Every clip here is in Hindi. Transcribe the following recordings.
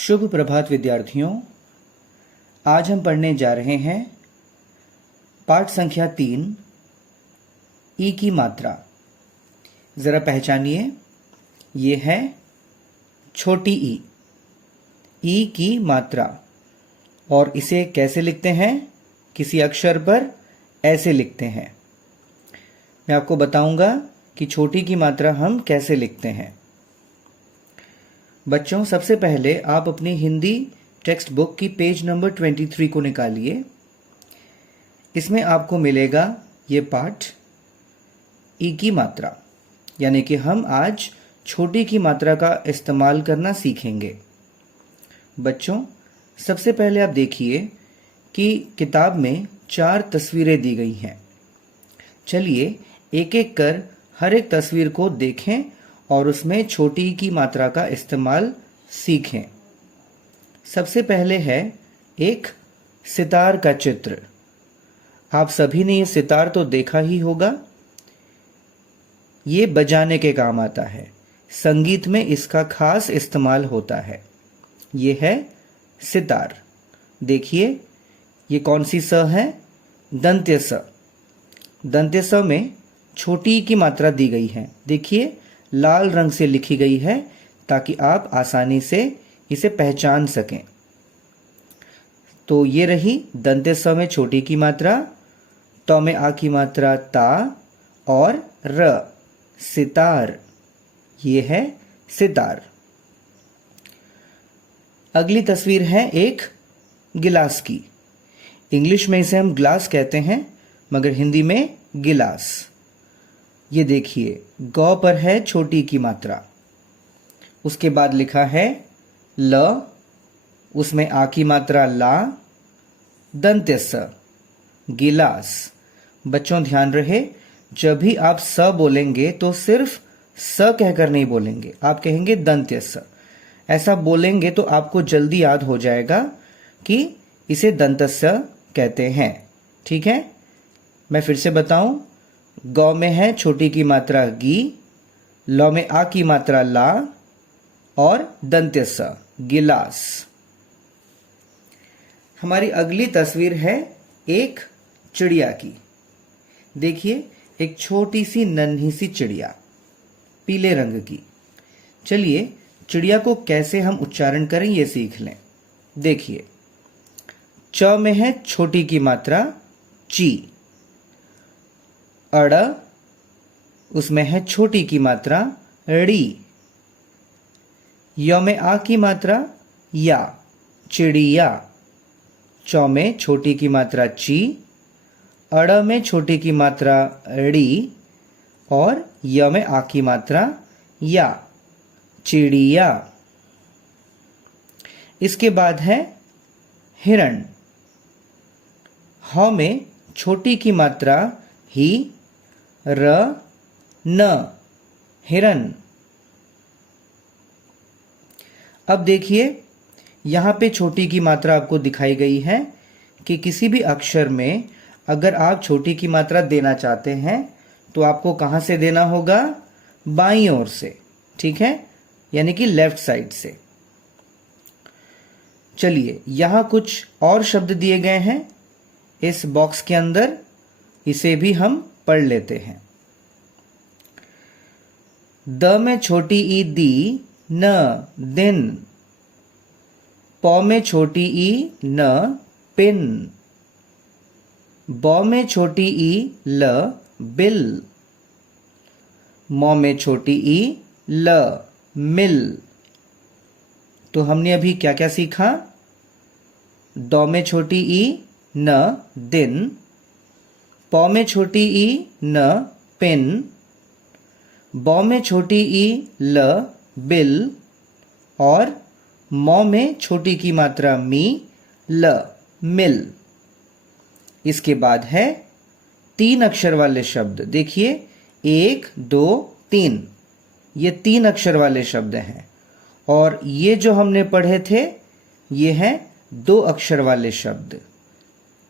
शुभ प्रभात विद्यार्थियों। आज हम पढ़ने जा रहे हैं पाठ संख्या 3 ई की मात्रा। जरा पहचानिए, ये है छोटी ई की मात्रा। और इसे कैसे लिखते हैं? किसी अक्षर पर ऐसे लिखते हैं। मैं आपको बताऊंगा कि छोटी की मात्रा हम कैसे लिखते हैं। बच्चों, सबसे पहले आप अपनी हिंदी टेक्स्ट बुक की पेज नंबर 23 को निकालिए। इसमें आपको मिलेगा ये पाठ ई की मात्रा, यानी कि हम आज छोटी की मात्रा का इस्तेमाल करना सीखेंगे। बच्चों, सबसे पहले आप देखिए कि किताब में 4 तस्वीरें दी गई हैं। चलिए एक एक कर हर एक तस्वीर को देखें और उसमें छोटी की मात्रा का इस्तेमाल सीखें। सबसे पहले है एक सितार का चित्र। आप सभी ने ये सितार तो देखा ही होगा। ये बजाने के काम आता है, संगीत में इसका खास इस्तेमाल होता है। ये है सितार। देखिए ये कौन सी स है? दंत्य स। दंत्य स में छोटी की मात्रा दी गई है। देखिए लाल रंग से लिखी गई है ताकि आप आसानी से इसे पहचान सकें। तो ये रही दंत्य स में छोटी की मात्रा, त में आ की मात्रा ता और र, सितार। ये है सितार। अगली तस्वीर है एक गिलास की। इंग्लिश में इसे हम ग्लास कहते हैं, मगर हिंदी में गिलास। ये देखिए ग पर है छोटी की मात्रा, उसके बाद लिखा है ल, उसमें आ की मात्रा ला, दंत्य स, गिलास। बच्चों ध्यान रहे, जब भी आप स बोलेंगे तो सिर्फ स कहकर नहीं बोलेंगे, आप कहेंगे दंत्य स। ऐसा बोलेंगे तो आपको जल्दी याद हो जाएगा कि इसे दंतस्य कहते हैं। ठीक है, मैं फिर से बताऊं। गौ में है छोटी की मात्रा गी, लौ में आ की मात्रा ला और दंत्य स, गिलास। हमारी अगली तस्वीर है एक चिड़िया की। देखिए एक छोटी सी नन्ही सी चिड़िया, पीले रंग की। चलिए चिड़िया को कैसे हम उच्चारण करें ये सीख लें। देखिए च में है छोटी की मात्रा ची, अड़, उसमें है छोटी की मात्रा ड़ी। य में आ की मात्रा या, चिड़िया। चौ में छोटी की मात्रा ची, अड़ में छोटी की मात्रा ड़ी और य में आ की मात्रा या, चिड़िया। इसके बाद है हिरण। ह में छोटी की मात्रा ही, र, न, हिरन। अब देखिए यहां पे छोटी की मात्रा आपको दिखाई गई है कि किसी भी अक्षर में अगर आप छोटी की मात्रा देना चाहते हैं तो आपको कहां से देना होगा? बाईं ओर से। ठीक है, यानी कि लेफ्ट साइड से। चलिए यहां कुछ और शब्द दिए गए हैं इस बॉक्स के अंदर, इसे भी हम पढ़ लेते हैं। द में छोटी ई दी, न, दिन। प में छोटी ई न, पिन। ब में छोटी ई ल, बिल। म में छोटी ई ल, मिल। तो हमने अभी क्या क्या सीखा? द में छोटी ई न, दिन। प में छोटी ई न, पिन। ब में छोटी ई ल, बिल और म में छोटी की मात्रा मी, ल, मिल। इसके बाद है 3 अक्षर वाले शब्द। देखिए 1, 2, 3, ये 3 अक्षर वाले शब्द हैं। और ये जो हमने पढ़े थे ये हैं 2 अक्षर वाले शब्द,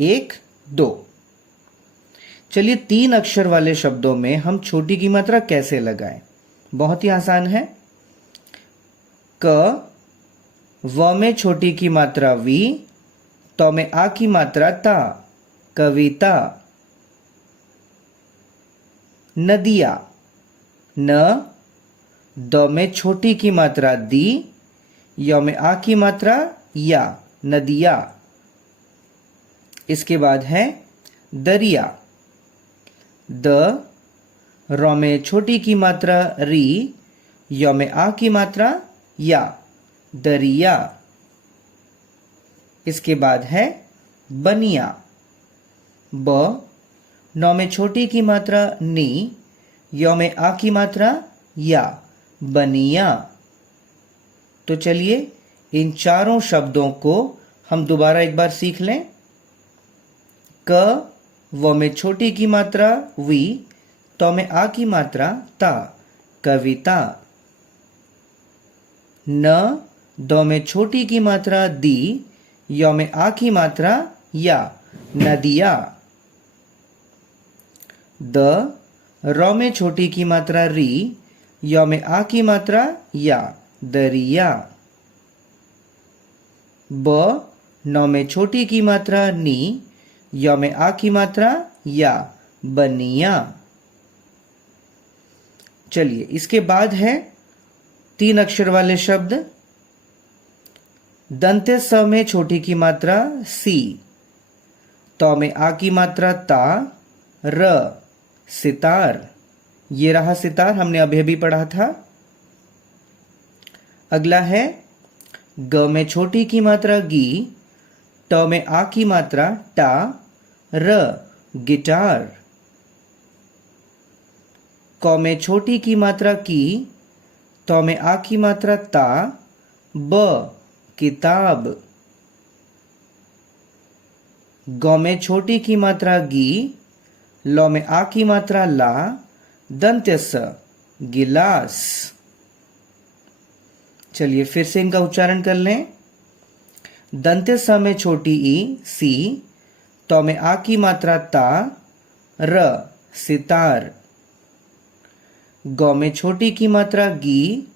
1, 2। चलिए 3 अक्षर वाले शब्दों में हम छोटी की मात्रा कैसे लगाएं? बहुत ही आसान है। क, व में छोटी की मात्रा वी, तो में आ की मात्रा ता, कविता। नदिया, न, द में छोटी की मात्रा दी, य में आ की मात्रा या, नदिया। इसके बाद है दरिया, द, र में छोटी की मात्रा री, य में आ की मात्रा या, दरिया। इसके बाद है बनिया, ब, न में छोटी की मात्रा नी, य में आ की मात्रा या, बनिया। तो चलिए इन चारों शब्दों को हम दोबारा एक बार सीख लें। क, व में छोटी की मात्रा वी, तो में आ की मात्रा ता, कविता। न, द में छोटी की मात्रा दी, य में आ की मात्रा या, नदिया। द, र में छोटी की मात्रा री, य में आ की मात्रा या, दरिया। ब, न में छोटी की मात्रा नी, य में आ की मात्रा या, बनिया। चलिए इसके बाद है 3 अक्षर वाले शब्द। दंत्य स में छोटी की मात्रा सी, तो में आ की मात्रा ता, र, सितार। ये रहा सितार, हमने अभी अभी पढ़ा था। अगला है ग में छोटी की मात्रा गी, ट में आ की मात्रा टा, र, गिटार। क में छोटी की मात्रा की, तो में आ की मात्रा ता, ब, किताब। ग में छोटी की मात्रा गी, ल में आ की मात्रा ला, दंत्य स, गिलास। चलिए फिर से इनका उच्चारण कर लें। दंत्य स में छोटी ई सी, तो में आ की मात्रा ता, र, सितार। ग में छोटी की मात्रा गी,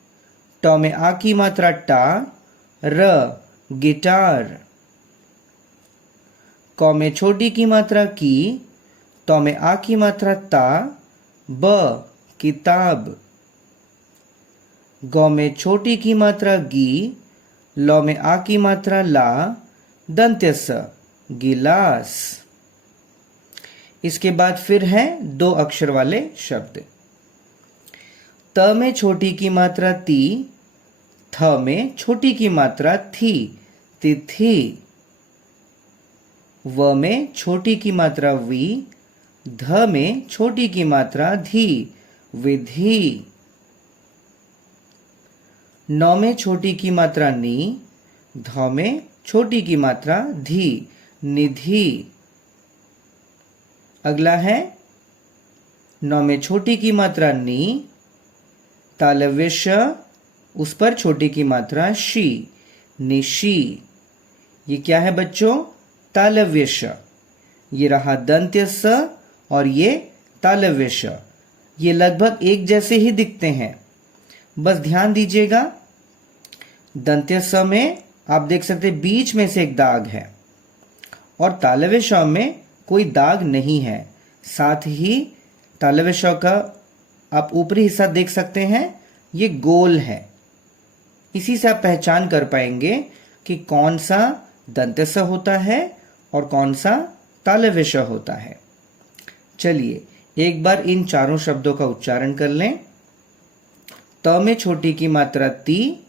ट में आ की मात्रा टा, र, गिटार। क में छोटी की मात्रा की, तो में आ की मात्रा ता, ब, किताब। ग में छोटी की मात्रा गी, ल में आ की मात्रा ला, दंत्य स, गिलास। इसके बाद फिर है 2 अक्षर वाले शब्द। त में छोटी की मात्रा ती, थ में छोटी की मात्रा थी, तिथि। व में छोटी की मात्रा वी, ध में छोटी की मात्रा धी, विधि। न में छोटी की मात्रा नी, ध में छोटी की मात्रा धी, निधि। अगला है न में छोटी की मात्रा नी, तालव्य श, उस पर छोटी की मात्रा शी, निशी। ये क्या है बच्चों? तालव्य श। ये रहा दंत्य स और ये तालव्य श। ये लगभग एक जैसे ही दिखते हैं, बस ध्यान दीजिएगा। दंत्य स में आप देख सकते हैं बीच में से एक दाग है और तालव्य श में कोई दाग नहीं है। साथ ही तालव्य श का आप ऊपरी हिस्सा देख सकते हैं, ये गोल है। इसी से आप पहचान कर पाएंगे कि कौन सा दंत्य स होता है और कौन सा तालव्य श होता है। चलिए एक बार इन चारों शब्दों का उच्चारण कर लें। त में छोटी की मात्रा ती,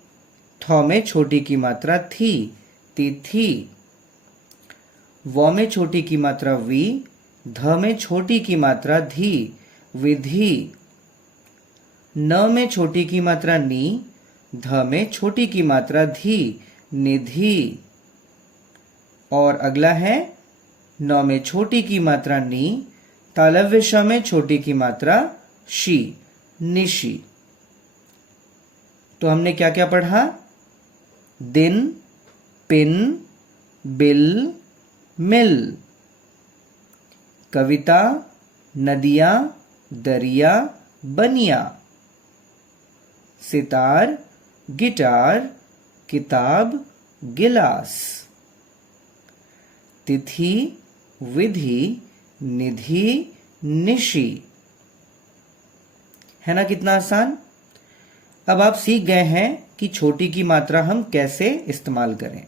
थ में छोटी की मात्रा थी, तिथि। व में छोटी की मात्रा वी, ध में छोटी की मात्रा धी, विधि। न में छोटी की मात्रा नी, ध में छोटी की मात्रा धी, निधि। और अगला है न में छोटी की मात्रा नी, तालव्य श में छोटी की मात्रा शी, निशी। तो हमने क्या क्या पढ़ा? दिन, पिन, बिल, मिल। कविता, नदियां, दरिया, बनिया। सितार, गिटार, किताब, गिलास। तिथि, विधि, निधि, निशि। है ना कितना आसान। अब आप सीख गए हैं कि छोटी की मात्रा हम कैसे इस्तेमाल करें।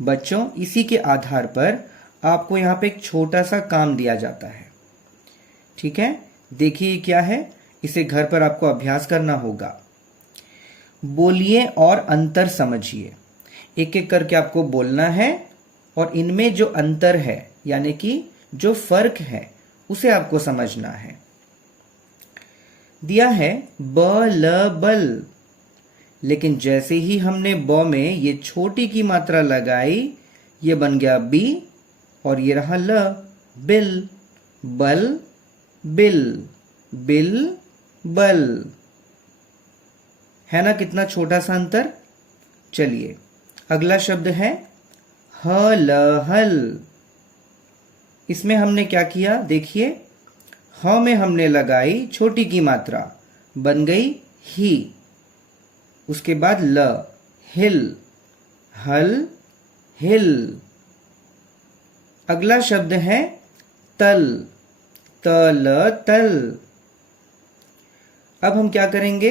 बच्चों, इसी के आधार पर आपको यहां पे एक छोटा सा काम दिया जाता है। ठीक है, देखिए क्या है। इसे घर पर आपको अभ्यास करना होगा। बोलिए और अंतर समझिए। एक एक करके आपको बोलना है और इनमें जो अंतर है यानी कि जो फर्क है उसे आपको समझना है। दिया है ब ल बल, लेकिन जैसे ही हमने ब में ये छोटी की मात्रा लगाई ये बन गया बी और ये रहा ल, बिल। बल बिल, बिल बल। है ना कितना छोटा सा अंतर। चलिए अगला शब्द है हल हल। इसमें हमने क्या किया देखिए, ह में हमने लगाई छोटी की मात्रा, बन गई ही। उसके बाद ल, हिल, हल हिल। अगला शब्द है तल, तल तल। अब हम क्या करेंगे,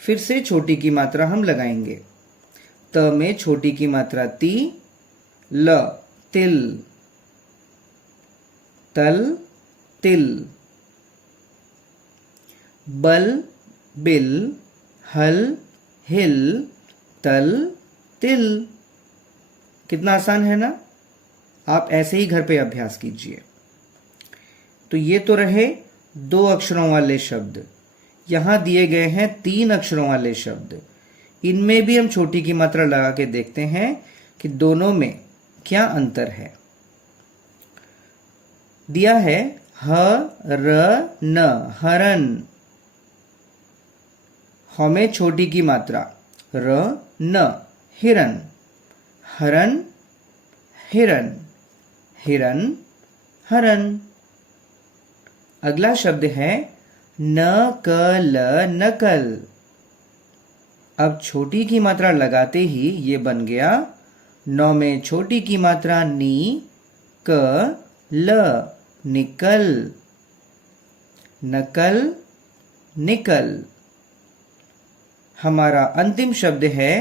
फिर से छोटी की मात्रा हम लगाएंगे। त में छोटी की मात्रा ती, ल तिल, तल तिल। बल बिल, हल हिल, तल तिल। कितना आसान है ना। आप ऐसे ही घर पे अभ्यास कीजिए। तो ये तो रहे 2 अक्षरों वाले शब्द। यहां दिए गए हैं 3 अक्षरों वाले शब्द। इनमें भी हम छोटी की मात्रा लगा के देखते हैं कि दोनों में क्या अंतर है। दिया है ह र न, हरन। ह में छोटी की मात्रा, र न, हिरन, हरन हिरन, हिरन हरन। अगला शब्द है नकल, नकल। अब छोटी की मात्रा लगाते ही ये बन गया नौ में छोटी की मात्रा नी, क ल, निकल, नकल निकल। हमारा अंतिम शब्द है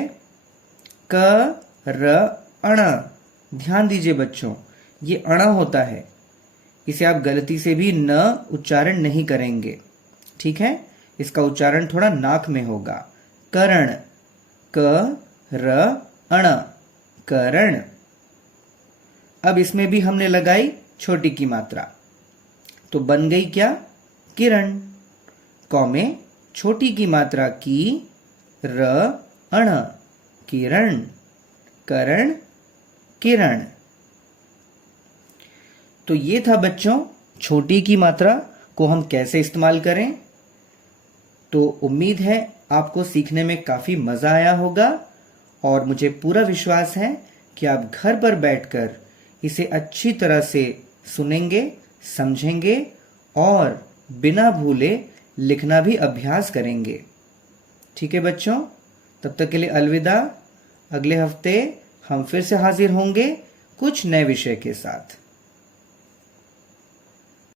क र अण। ध्यान दीजिए बच्चों, ये अण होता है, इसे आप गलती से भी न उच्चारण नहीं करेंगे। ठीक है, इसका उच्चारण थोड़ा नाक में होगा। करण, क र अण, करण। अब इसमें भी हमने लगाई छोटी की मात्रा, तो बन गई क्या, किरण। क में छोटी की मात्रा की, र अण, किरण, करण किरण। तो ये था बच्चों छोटी की मात्रा को हम कैसे इस्तेमाल करें। तो उम्मीद है आपको सीखने में काफी मजा आया होगा और मुझे पूरा विश्वास है कि आप घर पर बैठकर इसे अच्छी तरह से सुनेंगे, समझेंगे और बिना भूले लिखना भी अभ्यास करेंगे। ठीक है बच्चों, तब तक के लिए अलविदा। अगले हफ्ते हम फिर से हाजिर होंगे कुछ नए विषय के साथ।